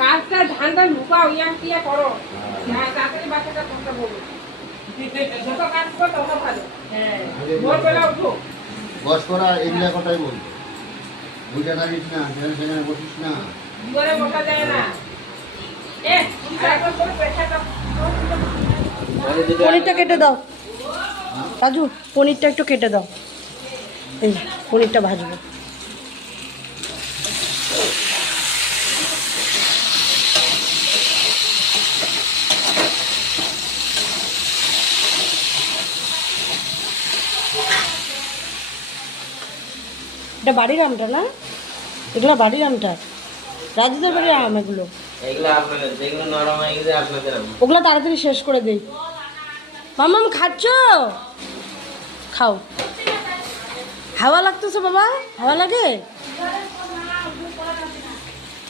কাজটা ধানটা লুকাও ইয়া করো, তাড়াতাড়ি বাচ্চাটা কোনটা বলো, যত কাজ করো তত ভালো। হ্যাঁ, ভোরবেলা উঠো, বস করা এগুলা কথাই বলবো, বুঝে থাকিস না, সেখানে বসিস না, দুয়ারে বসা যায় না। পনিরটা কেটে দাও রাজু, পনিরটা একটু কেটে দাও, এই পনিরটা ভাজবো। এটা বাড়ির আমটা না? এগুলো বাড়ির আমটা, রাজুদের বাড়ির আম এগুলো। ওগুলো তাড়াতাড়ি শেষ করে দিই। মামাম খাচ্ছ? খাও। হাওয়া লাগতেছে বাবা? হাওয়া লাগে?